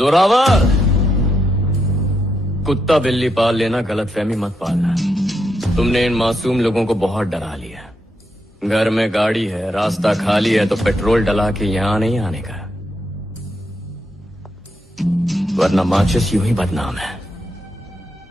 जोरावर, कुत्ता बिल्ली पाल लेना, गलतफहमी मत पालना। तुमने इन मासूम लोगों को बहुत डरा लिया। घर में गाड़ी है, रास्ता खाली है तो पेट्रोल डला के यहाँ नहीं आने का, वरना माचिस यूं ही बदनाम है।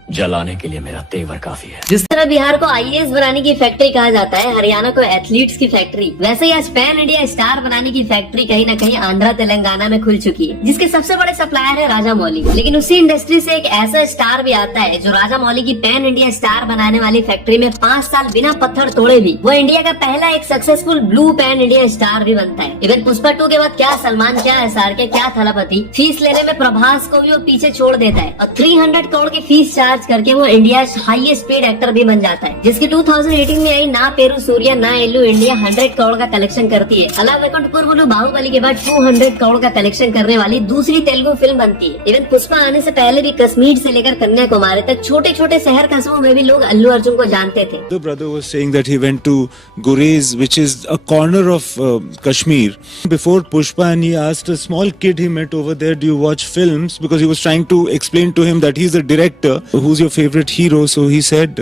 जलाने के लिए मेरा तेवर काफी है। जिस तरह बिहार को आईएएस बनाने की फैक्ट्री कहा जाता है, हरियाणा को एथलीट्स की फैक्ट्री, वैसे ही आज पैन इंडिया स्टार बनाने की फैक्ट्री कहीं न कहीं आंध्रा तेलंगाना में खुल चुकी है, जिसके सबसे बड़े सप्लायर है राजा मौली। लेकिन उसी इंडस्ट्री से एक ऐसा स्टार भी आता है जो राजा मौली की पैन इंडिया स्टार बनाने वाली फैक्ट्री में 5 साल बिना पत्थर तोड़े भी वो इंडिया का पहला एक successful blue pan India star भी बनता है। इवन पुष्पा 2 के बाद क्या सलमान, क्या SRK, क्या थलापति, फीस लेने में प्रभास को भी वो पीछे छोड़ देता है और 300 करोड़ की फीस चार्ज करके वो इंडिया हाईएस्ट पेड एक्टर भी बन जाता है, जिसकी 2018 में आई ना पेरू सूर्या ना एल्लू इंडिया 100 करोड़ का कलेक्शन करती है। अला वैकुंठपुर बोलू बाहुबली के बाद 200 करोड़ का कलेक्शन करने वाली दूसरी तेलुगु फिल्म बनती है। इवन पुष्पा आने से पहले भी कश्मीर से लेकर कन्याकुमारी तक छोटे छोटे शहर कस्बों में भी लोग अल्लू अर्जुन को जानते थे। The brother was saying that he went to Gurez, which is a corner of Kashmir, before Pushpa, and he asked a small kid he met over there, "Do you watch films?" Because he was trying to explain to him that he's the director. Who's your favorite hero? So he said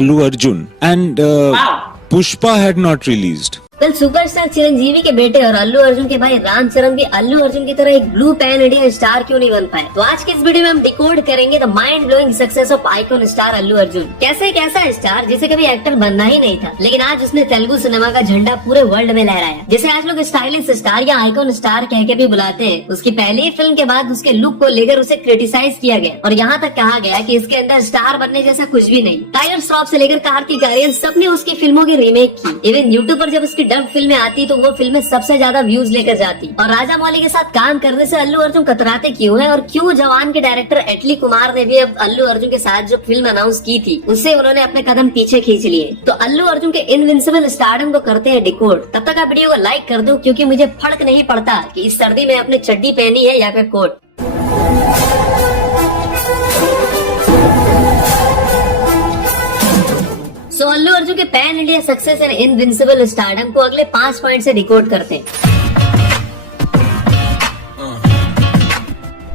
Allu Arjun, and Pushpa had not released. कल superstar Chiranjeevi के बेटे और अल्लू अर्जुन के भाई रामचरण भी अल्लू अर्जुन की तरह एक ब्लू पैन इंडिया स्टार क्यों नहीं बन पाए? तो आज के इस वीडियो में हम डिकोड करेंगे the mind blowing success of icon star Allu Arjun. कैसे एक ऐसा स्टार जिसे कभी एक्टर बनना ही नहीं था, लेकिन आज उसने तेलुगु सिनेमा का झंडा पूरे वर्ल्ड में लहराया। जैसे आज लोग स्टाइलिश स्टार या आइकॉन स्टार कह के भी बुलाते हैं। उसकी पहली फिल्म के बाद उसके लुक को लेकर उसे क्रिटिसाइज किया गया और यहाँ तक कहा गया कि इसके अंदर स्टार बनने जैसा कुछ भी नहीं। टाइगर श्रॉफ से लेकर कार्तिक आर्यन सबने उसकी फिल्मों की रीमेक की। इवन यूट्यूब पर जब उसकी डब फिल्में आती तो वो फिल्में सबसे ज्यादा व्यूज लेकर जाती। और राजा मौली के साथ काम करने से अल्लू अर्जुन कतराते क्यों हैं और क्यों जवान के डायरेक्टर एटली कुमार ने भी अब अल्लू अर्जुन के साथ जो फिल्म अनाउंस की थी उससे उन्होंने अपने कदम पीछे खींच लिए। तो अल्लू अर्जुन के इनविंसिबल स्टारडम को करते हैं डिकोड। तब तक आप वीडियो को लाइक कर दो, क्योंकि मुझे फर्क नहीं पड़ता कि इस सर्दी में आपने चड्डी पहनी है या फिर कोट। तो अल्लू अर्जुन के pan India success and invincible stardom को अगले 5 पॉइंट से डिकोड करते हैं।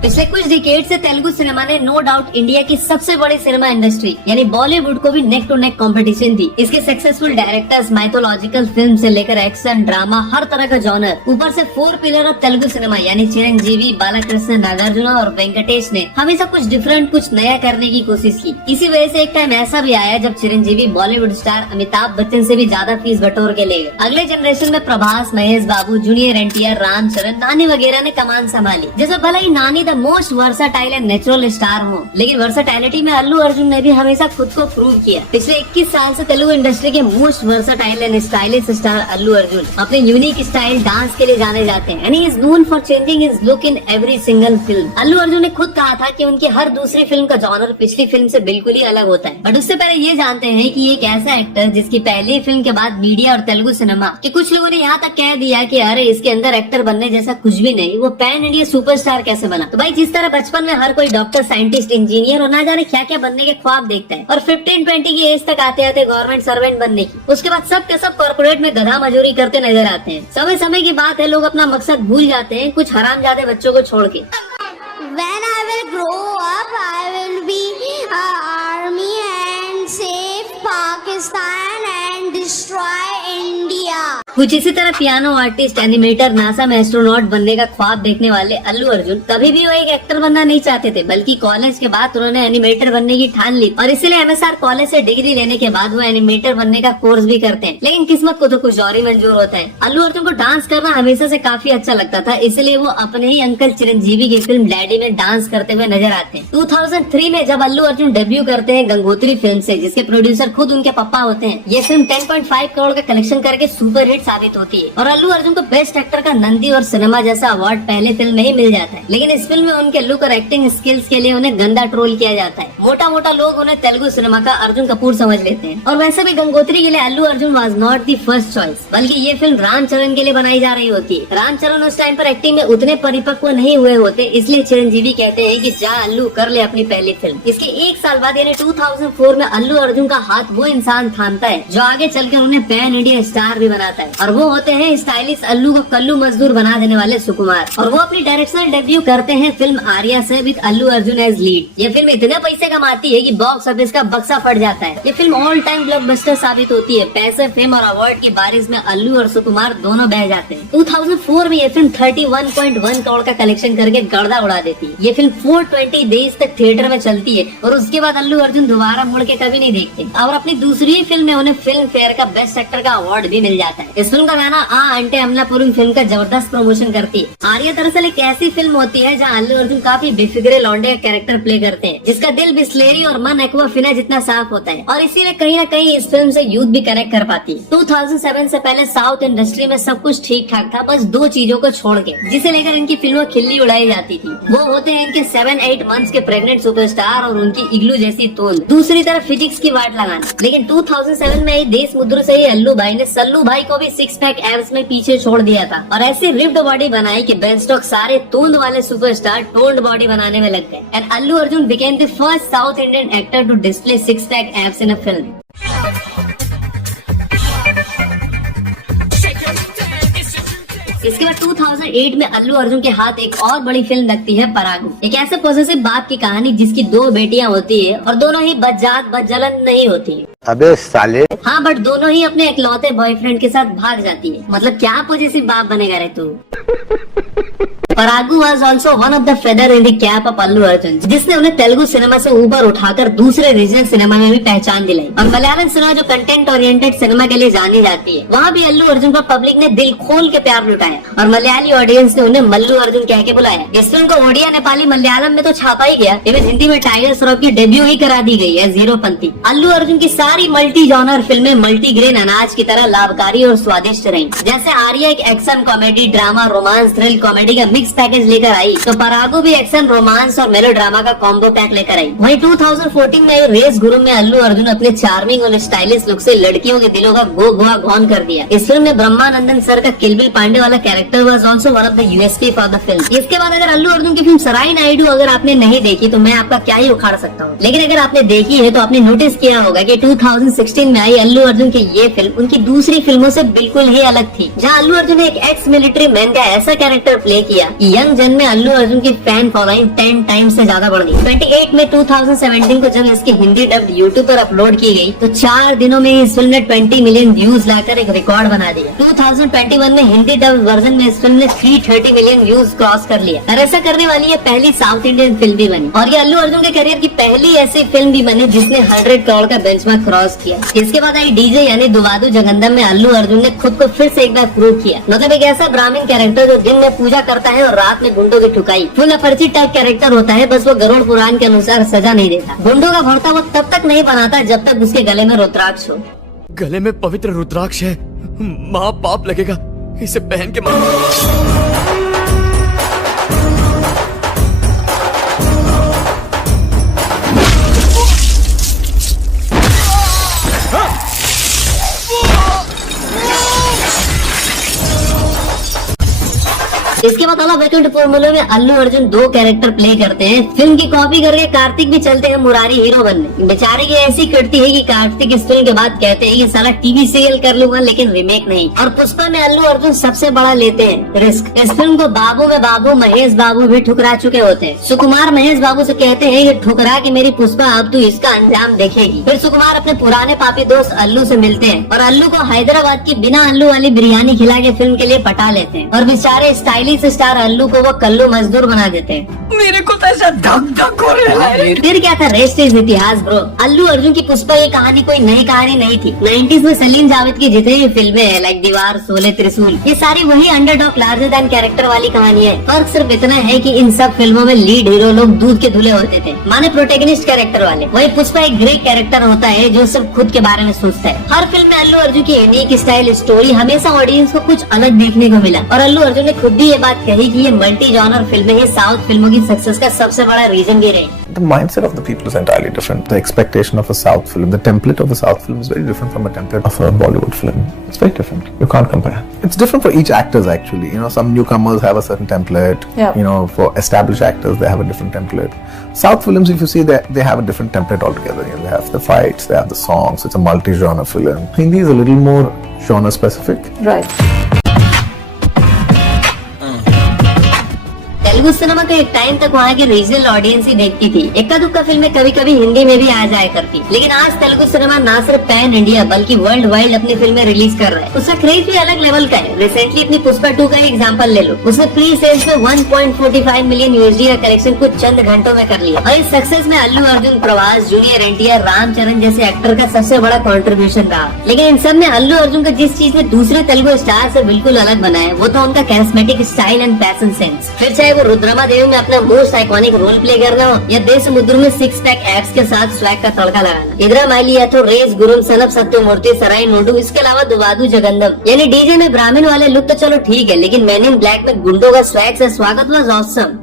पिछले कुछ डिकेड से तेलुगु सिनेमा ने नो डाउट इंडिया की सबसे बड़ी सिनेमा इंडस्ट्री यानी बॉलीवुड को भी नेक टू नेक कंपटीशन दी। इसके सक्सेसफुल डायरेक्टर्स, माइथोलॉजिकल फिल्म से लेकर एक्शन, ड्रामा, हर तरह का जॉनर, ऊपर से 4 पिलर ऑफ तेलुगु सिनेमा यानी चिरंजीवी, बालाकृष्ण, नागार्जुन और वेंकटेश ने हमेशा कुछ डिफरेंट, कुछ नया करने की कोशिश की। इसी वजह से एक टाइम ऐसा भी आया जब चिरंजीवी बॉलीवुड स्टार अमिताभ बच्चन से भी ज्यादा फीस बटोर के ले गए। अगले जनरेशन में प्रभास, महेश बाबू, जूनियर NTR, रामचरण, नानी वगैरह ने कमान संभाली। जैसे भले ही नानी the most versatile and natural star हो, लेकिन वर्साटाइलिटी में अल्लू अर्जुन ने भी हमेशा खुद को प्रूव किया। पिछले 21 साल से तेलुगु इंडस्ट्री के most versatile and stylish star Allu Arjun अपने यूनिक स्टाइल डांस के लिए जाने जाते हैं, यानी is known for changing his look in every single film. Allu Arjun ने खुद कहा था कि उनकी हर दूसरी फिल्म का जॉनर पिछली फिल्म से बिल्कुल ही अलग होता है। बट उससे पहले ये जानते हैं कि एक ऐसा एक्टर जिसकी पहली फिल्म के बाद मीडिया और तेलुगु सिनेमा के कुछ लोगों ने यहाँ तक कह दिया कि अरे इसके अंदर एक्टर बनने जैसा कुछ भी नहीं, वो पैन इंडिया सुपरस्टार कैसे बना? तो भाई जिस तरह बचपन में हर कोई डॉक्टर, साइंटिस्ट, इंजीनियर और ना जाने क्या क्या बनने के ख्वाब देखता है और 15-20 की एज तक आते आते गवर्नमेंट सर्वेंट बनने की, उसके बाद सब के सब कॉर्पोरेट में गधा मजूरी करते नजर आते हैं। समय समय की बात है, लोग अपना मकसद भूल जाते हैं कुछ हरामजादे बच्चों को छोड़ के। When I will grow up, I will be army and save Pakistan and destroy India. कुछ इसी तरह पियानो आर्टिस्ट, एनिमेटर, नासा में एस्ट्रोनॉट बनने का ख्वाब देखने वाले अल्लू अर्जुन कभी भी वो एक एक्टर बनना नहीं चाहते थे, बल्कि कॉलेज के बाद उन्होंने एनिमेटर बनने की ठान ली और इसीलिए MSR कॉलेज से डिग्री लेने के बाद वो एनिमेटर बनने का कोर्स भी करते हैं। लेकिन किस्मत को तो कुछ और ही मंजूर होता है। अल्लू अर्जुन को डांस करना हमेशा से काफी अच्छा लगता था, इसलिए वो अपने ही अंकल चिरंजीवी की फिल्म डैडी में डांस करते हुए नजर आते हैं। 2003 में जब अल्लू अर्जुन डेब्यू करते हैं गंगोत्री फिल्म से, जिसके प्रोड्यूसर खुद उनके पापा होते हैं, ये फिल्म 10.5 करोड़ का कलेक्शन करके सुपर हिट साबित होती है और अल्लू अर्जुन को बेस्ट एक्टर का नंदी और सिनेमा जैसा अवार्ड पहले फिल्म में ही मिल जाता है। लेकिन इस फिल्म में उनके लुक और एक्टिंग स्किल्स के लिए उन्हें गंदा ट्रोल किया जाता है। मोटा मोटा लोग उन्हें तेलुगु सिनेमा का अर्जुन कपूर समझ लेते हैं। और वैसे भी गंगोत्री के लिए Allu Arjun was not the first choice, बल्कि ये फिल्म रामचरण के लिए बनाई जा रही होती है। रामचरण उस टाइम पर एक्टिंग में उतने परिपक्व नहीं हुए होते, इसलिए चिरंजीवी कहते हैं कि जा अल्लू कर ले अपनी पहली फिल्म। इसके 1 साल बाद यानी 2004 में अल्लू अर्जुन का हाथ वो इंसान थामता है जो आगे चलकर उन्हें पैन इंडिया स्टार भी बनाता है। और वो होते हैं स्टाइलिश अल्लू को कल्लू मजदूर बना देने वाले सुकुमार। और वो अपनी डायरेक्शनल डेब्यू करते हैं फिल्म आर्या से with Allu Arjun as lead. ये फिल्म इतने पैसे कमाती है कि बॉक्स ऑफिस का बक्सा फट जाता है। ये फिल्म ऑल टाइम ब्लॉकबस्टर साबित होती है। पैसे, फेम और अवार्ड की बारिश में अल्लू और सुकुमार दोनों बह जाते हैं। 2004 में ये फिल्म 31.1 करोड़ का कलेक्शन करके गर्दा उड़ा देती है। ये फिल्म 420 डेज तक थिएटर में चलती है और उसके बाद अल्लू अर्जुन दोबारा मुड़ के कभी नहीं देखते। और अपनी दूसरी फिल्म में उन्हें फिल्म फेयर का बेस्ट एक्टर का अवार्ड भी मिल जाता है। इस फिल्म का गाना अंटे अमलापुरम फिल्म का जबरदस्त प्रमोशन करती है। आर्या दरअसल एक ऐसी फिल्म होती है जहाँ अल्लू अर्जुन काफी बेफिक्रे लौंडे का कैरेक्टर प्ले करते हैं, जिसका दिल बिस्लेरी और मन एक्वाफिना जितना साफ होता है और इसीलिए कहीं न कहीं इस फिल्म से यूथ भी कनेक्ट कर पाती है। 2007 से पहले साउथ इंडस्ट्री में सब कुछ ठीक ठाक था, बस दो चीजों को छोड़ के, जिसे लेकर इनकी फिल्मों खिल्ली उड़ाई जाती थी। वो होते हैं इनके 7-8 मंथ्स के प्रेग्नेंट सुपरस्टार और उनकी इग्लू जैसी तोंद, दूसरी तरफ फिजिक्स की वाट लगाना। लेकिन 2007 में देश मुद्र से ही अल्लू भाई ने सल्लू भाई को भी 6 पैक एब्स में पीछे छोड़ दिया था और ऐसी रिप्ड बॉडी बनाई कि बेन स्टॉक सारे तोंद वाले सुपरस्टार टोन्ड बॉडी बनाने में लग गए। And Allu Arjun became the first South Indian actor to display 6 pack abs in a film. इसके बाद 2008 में अल्लू अर्जुन के हाथ एक और बड़ी फिल्म लगती है परागू। एक ऐसे पॉजिटिव बाप की कहानी जिसकी 2 बेटियां होती है और दोनों ही बदजात बदजलन नहीं होती। अबे साले। हाँ, बट दोनों ही अपने इकलौते बॉयफ्रेंड के साथ भाग जाती है। मतलब क्या पॉजिटिव बाप बनेगा रे तू। परागू was also one of the feather in the cap of Allu Arjun, जिसने उन्हें तेलुगु सिनेमा से ऊपर उठाकर दूसरे रीजनल सिनेमा में भी पहचान दिलाई। और मलयालम सिनेमा जो कंटेंट ओरिएंटेड सिनेमा के लिए जानी जाती है, वहाँ भी अल्लू अर्जुन को पब्लिक ने दिल खोल के प्यार लुटाया और मलयाली ऑडियंस ने उन्हें मल्लू अर्जुन कह के बुलाया। इस फिल्म को ओडिया, नेपाली, मलयालम में तो छापा ही गया, इवन हिंदी में टाइगर श्रॉफ की डेब्यू ही करा दी गई है, जीरोपंथी। अल्लू अर्जुन की सारी मल्टी जॉनर फिल्में मल्टीग्रेन अनाज की तरह लाभकारी और स्वादिष्ट रही। जैसे आर्या एक action comedy, drama, romance, thrill comedy का मिक्स पैकेज लेकर आई, तो परागू भी एक्शन, रोमांस और मेलो ड्रामा का कॉम्बो पैक लेकर आई। वहीं 2014 में रेस गुरु में अल्लू अर्जुन अपने चार्मिंग और स्टाइलिश लुक से लड़कियों के दिलों का गोवा गौन कर दिया। इस फिल्म में ब्रह्मानंदन सर का किलबिल पांडे वाला character was also one of the USP for the film. इसके बाद अगर अल्लू अर्जुन की फिल्म सराय नायडू अगर आपने नहीं देखी तो मैं आपका क्या ही उखाड़ सकता हूँ, लेकिन अगर आपने देखी है तो आपने नोटिस किया होगा कि 2016 में आई अल्लू अर्जुन की ये फिल्म उनकी दूसरी फिल्मों से बिल्कुल ही अलग थी, जहाँ अल्लू अर्जुन ने एक एक्स मिलिट्री मैन का ऐसा कैरेक्टर प्ले किया कि यंग जन में अल्लू अर्जुन की फैन फॉलोइंग 10 टाइम्स से ज्यादा बढ़ गई। 28 में 2017 को जब इसकी हिंदी डब यूट्यूब पर अपलोड की गई तो 4 दिनों में इस फिल्म ने 20 मिलियन व्यूज लाकर एक रिकॉर्ड बना दिया। 2021 में हिंदी डब वर्जन में इस फिल्म ने 330 मिलियन व्यूज क्रॉस कर लिया और ऐसा करने वाली ये पहली साउथ इंडियन फिल्म भी बनी और ये अल्लू अर्जुन के करियर की पहली ऐसी फिल्म भी बनी जिसने 100 करोड़ का बेंचमार्क क्रॉस किया। इसके बाद आई डीजे यानी दुवादू जगंदम में अल्लू अर्जुन ने खुद को फिर से एक बार प्रूव किया। मतलब एक ऐसा ब्राह्मण कैरेक्टर जो दिन में पूजा करता है और रात में गुंडों की ठुकाई, फुल अपरिचित टाइप कैरेक्टर होता है, बस वो गरुड़ पुराण के अनुसार सजा नहीं देता। गुंडों का भरता वो तब तक नहीं बनाता जब तक उसके गले में रुद्राक्ष हो। गले में पवित्र रुद्राक्ष है, माँ पाप लगेगा इसे पहन के। इसके बाद अला वैकुंठ फॉर्मूले में अल्लू अर्जुन 2 कैरेक्टर प्ले करते हैं। फिल्म की कॉपी करके कार्तिक भी चलते हैं मुरारी हीरो बनने। बेचारे की ऐसी कटती है कि कार्तिक इस फिल्म के बाद कहते हैं कि साला टीवी सीरियल कर लूंगा लेकिन रीमेक नहीं। और पुष्पा में अल्लू अर्जुन सबसे बड़ा लेते हैं रिस्क। इस फिल्म को बाबू में बाबू महेश बाबू भी ठुकरा चुके होते हैं। सुकुमार महेश बाबू से कहते हैं कि ठुकरा के मेरी पुष्पा अब तू इसका अंजाम देखेगी। फिर सुकुमार अपने पुराने पापी दोस्त अल्लू से मिलते हैं और अल्लू को हैदराबाद की बिना आलू वाली बिरयानी खिला के फिल्म के लिए पटा लेते हैं और बेचारे स्टाइलिश स्टार अल्लू को वो कल्लू मजदूर बना देते हैं। मेरे को तो ऐसा धक धक हो रहा है। फिर क्या था, रेस्ट इज इतिहास ब्रो। अल्लू अर्जुन की पुष्पा ये कहानी कोई नई कहानी नहीं थी। 90s में सलीम जावेद की जितनी भी फिल्में हैं लाइक दीवार, शोले, त्रिशूल, ये सारी वही अंडरडॉग लार्जर देन कैरेक्टर वाली कहानी है। फर्क सिर्फ इतना है कि इन सब फिल्मों में लीड हीरो लोग दूध के धुले होते थे, माने प्रोटेगनिस्ट कैरेक्टर वाले। वही पुष्पा एक ग्रेट कैरेक्टर होता है जो सिर्फ खुद के बारे में सोचता है। हर फिल्म में अल्लू अर्जुन की यूनिक स्टाइल, स्टोरी, हमेशा ऑडियंस को कुछ अलग देखने को मिला और अल्लू अर्जुन ने खुद भी ये ये बात कही कि ये मल्टी जॉनर फिल्में ही साउथ फिल्मों की सक्सेस का सबसे बड़ा रीजन भी रही। The mindset of the people is entirely different. The expectation of a South film, the template of a South film is very different from a template of a Bollywood film. It's very different. You can't compare. It's different for each actors actually. You know, some newcomers have a certain template. Yeah. You know, for established actors, they have a different template. South films, if you see, they have a different template altogether. You know, they have the fights, they have the songs. It's a multi-genre film. Hindi is a little more genre specific. Right. Telugu cinema का एक time तक वहाँ की regional audience ही देखती थी। इक्का दुक्का फिल्में कभी कभी हिंदी में भी आ जाया करती, लेकिन आज तेलुगु सिनेमा ना सिर्फ पैन इंडिया बल्कि वर्ल्ड वाइड अपनी फिल्में रिलीज कर रहा है। उसका क्रेज भी अलग लेवल का है। रिसेंटली अपनी पुष्पा 2 का एग्जांपल ले लो, उसने प्री सेल्स में 1.45 मिलियन USD का कलेक्शन कुछ चंद घंटों में कर लिया। और इस सक्सेस में अल्लू अर्जुन, प्रभास, जूनियर NTR, रामचरण जैसे एक्टर का सबसे बड़ा कॉन्ट्रीब्यूशन रहा। लेकिन इन सब में अल्लू अर्जुन का जिस चीज ने दूसरे तेलुगु स्टार से बिल्कुल अलग बनाया वो था उनका charismatic style and passion sense. फिर चाहे वो रुद्रमा देवी में अपना मोस्ट आइकॉनिक रोल प्ले करना हो या देशमुद्र में 6 पैक एब्स के साथ स्वैग का तड़का लगाना। इधरा माइली याथो, रेस, गुरुम, सनप, सत्यमूर्ति, सराय नोडू, इसके अलावा दुवादू जगंदम यानी डीजे में ब्राह्मण वाले लुक तो चलो ठीक है, लेकिन मैन इन ब्लैक में गुंडों का स्वैग से स्वागत वाज ऑसम।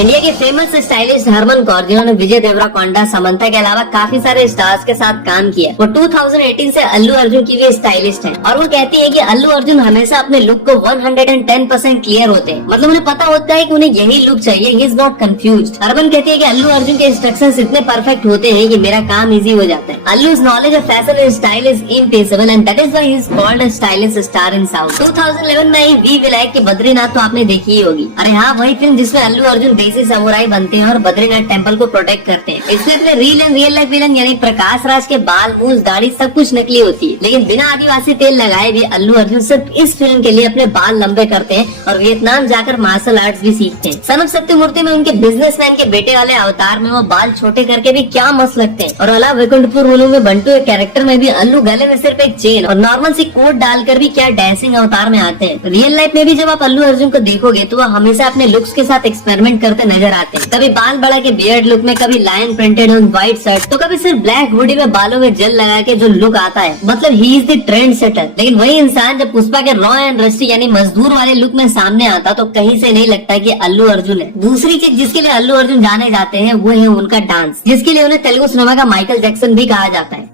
इंडिया के फेमस स्टाइलिस्ट हरमन कौर, जिन्होंने विजय देवराकोंडा, समंथा के अलावा काफी सारे स्टार्स के साथ काम किया, वो 2018 से अल्लू अर्जुन की भी स्टाइलिस्ट हैं। और वो कहती है कि अल्लू अर्जुन हमेशा अपने लुक को 110% क्लियर होते हैं, मतलब उन्हें पता होता है कि उन्हें यही लुक चाहिए। He is not confused. Harman कहती है कि अल्लू अर्जुन के इंस्ट्रक्शंस इतने परफेक्ट होते हैं कि मेरा काम इजी हो जाता है। अल्लू's knowledge of fashion and style is impeccable and that is why he is called a stylish star in South। 2011 में आई वी विलायक की बद्रीनाथ तो आपने देखी ही होगी। अरे हाँ, वही फिल्म जिसमें अल्लू अर्जुन देसी समुराई बनते हैं और बद्रीनाथ टेम्पल को प्रोटेक्ट करते हैं। इसमें अपने रियल लाइफ विलन यानी प्रकाश राज के बाल, मूंछ, दाढ़ी सब कुछ नकली होती है, लेकिन बिना आदिवासी तेल लगाए भी अल्लू अर्जुन सिर्फ इस फिल्म के लिए अपने बाल लंबे करते हैं और वियतनाम जाकर मार्शल आर्ट्स भी सीखते हैं। सनम सत्यमूर्ति में उनके बिजनेसमैन के बेटे वाले अवतार में वो बाल छोटे करके भी क्या मस्त लगते हैं। और अला वैकुंठपुर मुलू में बंटू एक कैरेक्टर में भी अल्लू गले में सिर्फ एक चेन और नॉर्मल सी कोट डालकर भी क्या डैशिंग अवतार में आते हैं। रियल लाइफ में भी जब आप अल्लू अर्जुन को देखोगे तो वो हमेशा अपने लुक्स के साथ एक्सपेरिमेंट करते नजर आते हैं। कभी बाल बढ़ा के बियर्ड लुक में, कभी lion printed on white shirt, तो कभी सिर्फ ब्लैक हुडी में बालों में जेल लगा के जो लुक आता है, मतलब he is the trend setter. लेकिन वही इंसान जब पुष्पा के रॉ एंड रस्टी यानी मजदूर वाले लुक में सामने आता तो कहीं से नहीं लगता कि अल्लू अर्जुन है। दूसरी चीज जिसके लिए अल्लू अर्जुन जाने जाते हैं वो है उनका डांस, जिसके लिए उन्हें तेलुगु सिनेमा का माइकल जैक्सन भी कहा जाता है।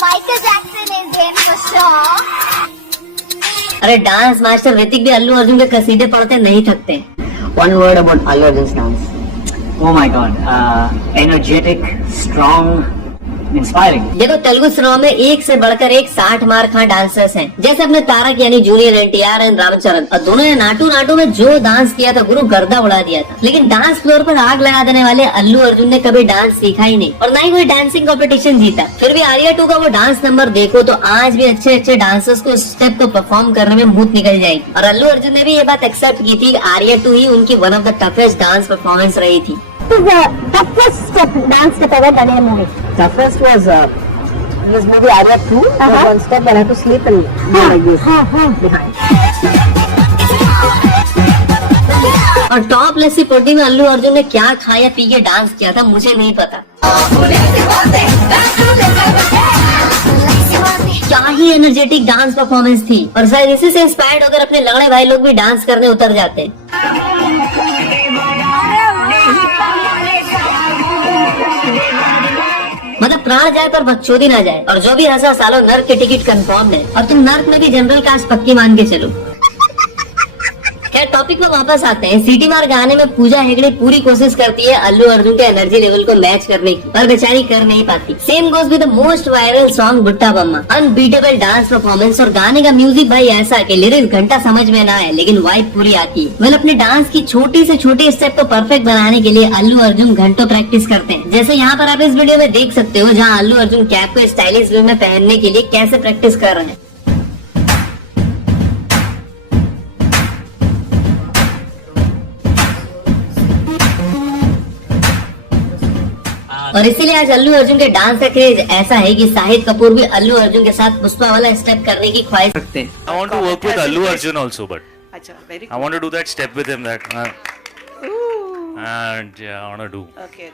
Michael Jackson is in for sure. अरे डांस मास्टर ऋतिक भी अल्लू अर्जुन के कसीदे पढ़ते नहीं थकते। One word about Allu Arjun's dance. Oh my God, energetic, strong, inspiring. देखो तेलुगु सिनेमा में एक से बढ़कर एक 60 मार खां डांसर्स हैं, जैसे अपने तारक यानी जूनियर NTR एंड रामचरण, और दोनों ने नाटू में जो डांस किया था गुरु गर्दा उड़ा दिया था। लेकिन डांस फ्लोर पर आग लगा देने वाले अल्लू अर्जुन ने कभी डांस सीखा ही नहीं और ना ही कोई डांसिंग कंपटीशन जीता। फिर भी आर्या 2 का वो डांस नंबर देखो तो आज भी अच्छे डांसर्स को स्टेप को परफॉर्म करने में मुंह निकल जाएगी। और अल्लू अर्जुन ने भी ये बात एक्सेप्ट की थी कि आर्या 2 ही उनकी one of the toughest dance performance रही थी। Toughest dance step ever done in a movie. Toughest was this movie Arya 2. There's one step when I had to sleep and go like this behind. और top Lesi पोटी में अल्लू अर्जुन ने क्या खाया P के dance किया था मुझे नहीं पता। क्या ही एनर्जेटिक डांस परफॉर्मेंस थी और शायद इसी से इंस्पायर्ड होकर अपने लंगड़े भाई लोग भी डांस करने उतर जाते हैं। मतलब प्राण जाए पर बकचोदी ना जाए। और जो भी हंसा सालों नर्क की टिकट कंफर्म है और तुम नर्क में भी जनरल कास्ट पक्की मान के चलो। खैर टॉपिक में वापस आते हैं। सिटी मार गाने में पूजा हेगड़े पूरी कोशिश करती है अल्लू अर्जुन के एनर्जी लेवल को मैच करने की, पर बेचारी कर नहीं पाती। Same goes with the most viral song Butta Bomma. Unbeatable dance performance और गाने का म्यूजिक भाई ऐसा कि लिरिक्स घंटा समझ में ना आए लेकिन वाइब पूरी आती है। वेल अपने डांस की छोटी से छोटी स्टेप को परफेक्ट बनाने के लिए अल्लू अर्जुन घंटों प्रैक्टिस करते हैं। जैसे यहाँ पर आप इस वीडियो में देख सकते हो जहाँ अल्लू अर्जुन कैप को स्टाइलिश वे में पहनने के लिए कैसे प्रैक्टिस कर रहे हैं। और इसीलिए आज अल्लू अर्जुन के डांस का क्रेज ऐसा है कि शाहिद कपूर भी अल्लू अर्जुन के साथ पुष्पा वाला स्टेप करने की ख्वाहिश रखते हैं। I want to work with Allu Arjun also, but अच्छा, very I want to do that step with him that and yeah, I want to do. okay.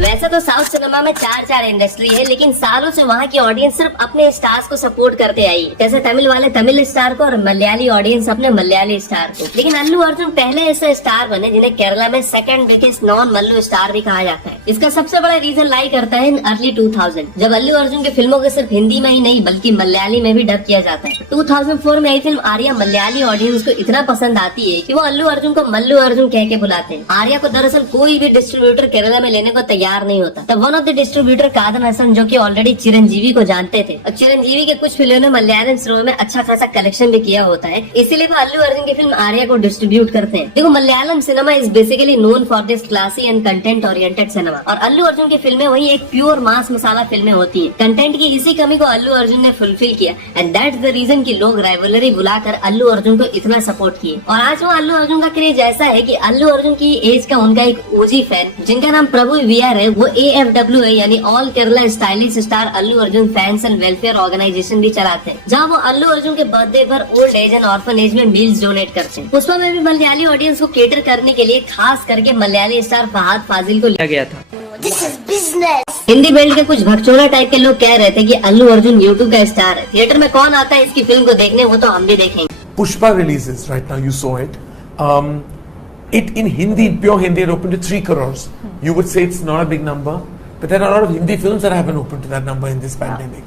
वैसे तो साउथ सिनेमा में चार इंडस्ट्री है, लेकिन सालों से वहाँ की ऑडियंस सिर्फ अपने स्टार्स को सपोर्ट करते आई। जैसे तमिल वाले तमिल स्टार को और मलयाली ऑडियंस अपने मलयाली स्टार को। लेकिन अल्लू अर्जुन पहले ऐसे स्टार बने जिन्हें केरला में second biggest non Mallu star भी कहा जाता है। इसका सबसे बड़ा रीजन लाई करता है इन अर्ली 2000 जब अल्लू अर्जुन की फिल्मों को सिर्फ हिंदी में ही नहीं बल्कि मलयाली में भी डब किया जाता है। 2004 में आई फिल्म आर्या मलयाली ऑडियंस को इतना पसंद आती है कि वो अल्लू अर्जुन को मल्लू अर्जुन कह के बुलाते हैं। आर्या को दरअसल कोई भी डिस्ट्रीब्यूटर केरला में लेने को तैयार नहीं होता। तब one of the distributor Kadar Hasan, जो कि ऑलरेडी चिरंजीवी को जानते थे और चिरंजीवी के कुछ फिल्मों ने मलयालम सिनेमा में अच्छा खासा कलेक्शन भी किया होता है, इसीलिए वो अल्लू अर्जुन की फिल्म आर्या को डिस्ट्रीब्यूट करते हैं। देखो, Malayalam cinema is basically known for this classy and content oriented cinema, और अल्लू अर्जुन की फिल्में वही एक प्योर मास मसाला फिल्में होती है। कंटेंट की इसी कमी को अल्लू अर्जुन ने फुलफिल किया एंड दैट्स द रीजन कि लोग राइवलरी बुलाकर अल्लू अर्जुन को इतना सपोर्ट किए। और आज वो अल्लू अर्जुन का क्रेज ऐसा है कि अल्लू अर्जुन की एज का उनका एक ओजी फैन जिनका नाम प्रभु वीआर है, वो AFW है यानी all Kerala stylish star Allu Arjun fans and welfare organisation भी चलाते हैं, जहाँ वो अल्लू अर्जुन के बर्थडे पर old age and orphanage में मील्स डोनेट करते हैं। पुष्पा में भी मलयाली ऑडियंस को केटर करने के लिए खास करके मलयाली स्टार फहाद फाजिल को लिया गया था। हिंदी बेल्ट के कुछ भगचोला टाइप के लोग कह रहे थे कि अल्लू अर्जुन यूट्यूब का स्टार है। थिएटर में कौन आता है इसकी फिल्म को देखने, वो तो हम भी देखेंगे। Pushpa releases right now. You saw it. It in Hindi, pure Hindi, it opened to 3 crores. You would say it's not a big number, but there are a lot of Hindi films that haven't opened to that number in this pandemic.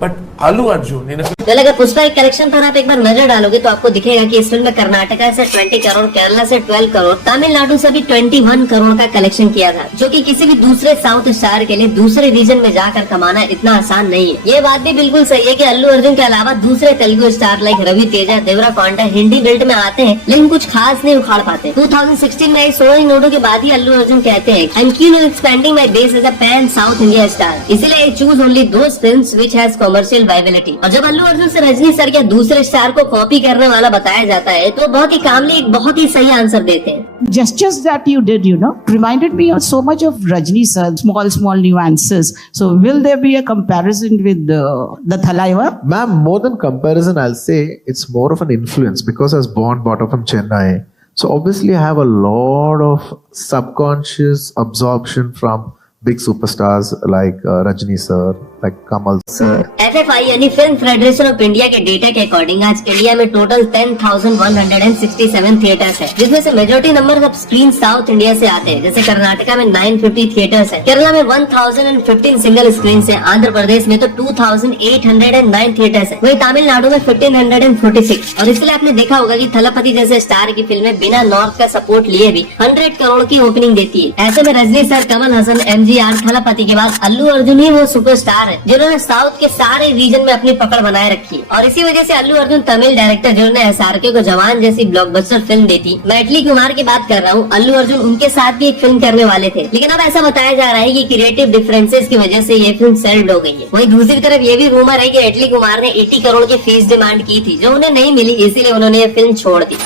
But Allu Arjun in a well, अगर पुष्पा के collection पर आप एक बार नजर डालोगे तो आपको दिखेगा कि इस फिल्म में कर्नाटका से 20 करोड़, केरला से 12 करोड़, तमिलनाडु से भी 21 करोड़ का कलेक्शन किया था, जो कि किसी भी दूसरे साउथ स्टार के लिए दूसरे रीजन में जाकर कमाना इतना आसान नहीं है। ये बात भी बिल्कुल सही है कि अल्लू अर्जुन के अलावा दूसरे Telugu star like Ravi Teja, Deverakonda Hindi belt में आते हैं लेकिन कुछ खास नहीं उखाड़ पाते। 2016 में आई सोनी नोडो के बाद ही अल्लू अर्जुन कहते हैं I am keen on expanding my base as a pan South India star, इसलिए I choose only those films which has commercial viability. और जब अल्लू अर्जुन से रजनी सर या दूसरे स्टार को कॉपी करने वाला बताया जाता है तो बहुत ही कामली एक बहुत ही सही आंसर देते हैं। Gestures that you did, reminded me of so much of Rajni sir, small nuances. So will there be a comparison with the Thalaiva? Ma'am, more than comparison, I'll say it's more of an influence because I was born, brought up from Chennai. So obviously I have a lot of subconscious absorption from big superstars like Rajni sir, like Kamal sir. FFI यानी film federation of India के data के according आज India में total 10,167 theatres है, जिसमें से majority number of screen south India से आते हैं। जैसे कर्नाटका में 950 थिएटर्स है, केरला में 1015 सिंगल स्क्रीन है, आंध्र प्रदेश में तो 2,809 थिएटर्स है, वही तमिलनाडु में 1,546। और इसलिए आपने देखा होगा कि थलपति जैसे स्टार की फिल्में बिना नॉर्थ का सपोर्ट लिए भी 100 करोड़ की ओपनिंग देती है। ऐसे में रजनी सर, कमल हसन, MGR, थलपति के बाद अल्लू अर्जुन ही वो सुपरस्टार है जिन्होंने साउथ के सारे रीजन में अपनी पकड़ बनाए रखी है। और इसी वजह से अल्लू अर्जुन तमिल डायरेक्टर जिन्होंने SRK को जवान जैसी ब्लॉकबस्टर फिल्म दी थी, मैं इटली कुमार की बात कर रहा हूँ, अल्लू अर्जुन उनके साथ भी एक फिल्म करने वाले थे, लेकिन अब ऐसा बताया जा रहा है कि क्रिएटिव डिफरेंसेस की वजह से ये फिल्म सेल्ड हो गई है। वहीं दूसरी तरफ ये भी रूमर है कि इटली कुमार ने 80 करोड़ की फीस डिमांड की थी जो उन्हें नहीं मिली, इसीलिए उन्होंने ये फिल्म छोड़ दी।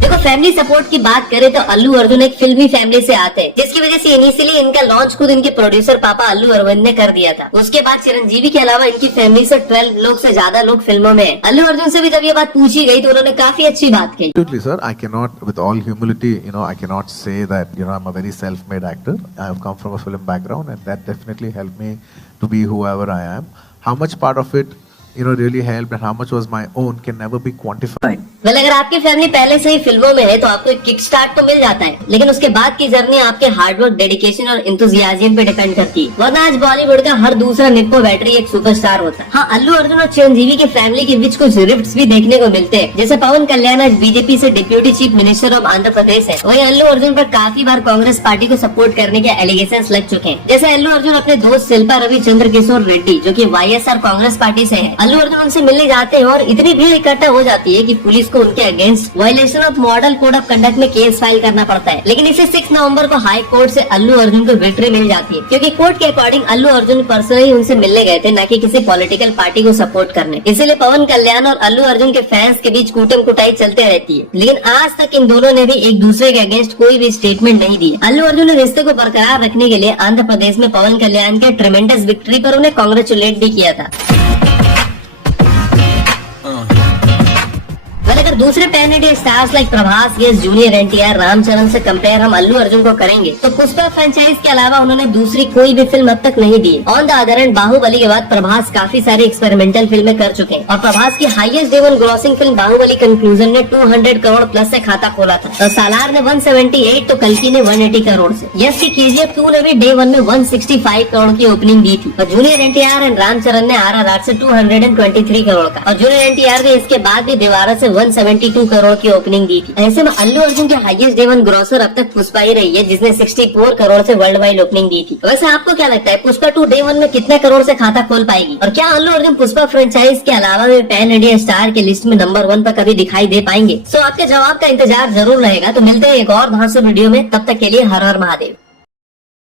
देखो, फैमिली सपोर्ट की बात करें तो अल्लू अर्जुन एक फिल्मी फैमिली से आते हैं, जिसकी वजह से इनिशियली इनका लॉन्च खुद इनके प्रोड्यूसर पापा अल्लू अरविंद ने कर दिया था। उसके बाद चिरंजीवी के अलावा इनकी फैमिली से 12 लोग से ज्यादा लोग फिल्मों में हैं। अल्लू अर्जुन से भी जब ये बात पूछी गई तो उन्होंने काफी अच्छी बात कही। Absolutely, sir. I cannot, with all humility, I cannot say that I'm a very self-made actor. I have come from a film background, and that definitely helped me to be whoever I am. How much part of it really helped and how much was my own can never be quantified. well, अगर आपकी family पहले से ही फिल्मों में है तो आपको एक किक स्टार्ट तो मिल जाता है, लेकिन उसके बाद की जर्नी आपके हार्डवर्क, डेडिकेशन और इंथुजियाज्म पे डिपेंड करती है। वरना आज बॉलीवुड का हर दूसरा निप्पो बैटरी एक सुपरस्टार होता है। हाँ, अल्लू अर्जुन और चिरंजीवी की फैमिली के बीच कुछ रिफ्ट्स भी देखने को मिलते हैं, जैसे पवन कल्याण आज बीजेपी से deputy chief minister of Andhra Pradesh है। वहीं अल्लू अर्जुन पर काफी बार कांग्रेस पार्टी को सपोर्ट करने के एलिगेशंस लग चुके हैं। जैसे अल्लू अर्जुन अपने दोस्त शिल्पा रवि चंद्र किशोर रेड्डी, जो कि YSR कांग्रेस पार्टी से है, अल्लू अर्जुन उनसे मिलने जाते हैं और इतनी भीड़ इकट्ठा हो जाती है कि पुलिस को उनके against violation of model code of conduct में केस फाइल करना पड़ता है, लेकिन इसे 6 नवंबर को हाई कोर्ट से अल्लू अर्जुन को विक्ट्री मिल जाती है, क्योंकि कोर्ट के अकॉर्डिंग अल्लू अर्जुन पर्सनली उनसे मिलने गए थे, न कि किसी पॉलिटिकल पार्टी को सपोर्ट करने। इसीलिए पवन कल्याण और अल्लू अर्जुन के फैंस के बीच कूटम कुटाई चलते रहती है, लेकिन आज तक इन दोनों ने भी एक दूसरे के अगेंस्ट कोई भी स्टेटमेंट नहीं दी। अल्लू अर्जुन ने रिश्ते को बरकरार रखने के लिए आंध्र प्रदेश में पवन कल्याण के ट्रेमेंडस विक्ट्री पर उन्हें कांग्रेचुलेट भी किया था। अगर दूसरे pan India stars like Prabhas, yes, junior NTR, Ram Charan से कंपेयर हम अल्लू अर्जुन को करेंगे तो पुष्पा फ्रेंचाइज के अलावा उन्होंने दूसरी कोई भी फिल्म अब तक नहीं दी। On the other hand Baahubali के बाद प्रभास काफी सारी एक्सपेरिमेंटल फिल्में कर चुके हैं और प्रभास की highest day one grossing film Baahubali conclusion ने 200 करोड़ प्लस से खाता खोला था और सालार ने 178 तो कल्कि ने 180 करोड़ से। यस की KGF 2 ने भी डे वन में 165 करोड़ की ओपनिंग दी थी और जूनियर एनटीआर एंड रामचरण ने RRR से 223 करोड़ का और जूनियर एनटीआर ने इसके बाद भी दीवारा से 172 करोड़ की ओपनिंग दी थी। ऐसे में अल्लू अर्जुन की हाईएस्ट डे वन ग्रॉसर अब तक पुष्पा ही रही है, जिसने 64 करोड़ से वर्ल्ड वाइड ओपनिंग दी थी। वैसे आपको क्या लगता है पुष्पा 2 डे वन में कितने करोड़ से खाता खोल पाएगी और क्या अल्लू अर्जुन पुष्पा फ्रेंचाइज के अलावा भी पैन इंडिया स्टार के लिस्ट में नंबर 1 पर कभी दिखाई दे पाएंगे? सो आपके जवाब का इंतजार जरूर रहेगा। तो मिलते हैं एक और धांसू वीडियो में, तब तक के लिए हर हर महादेव।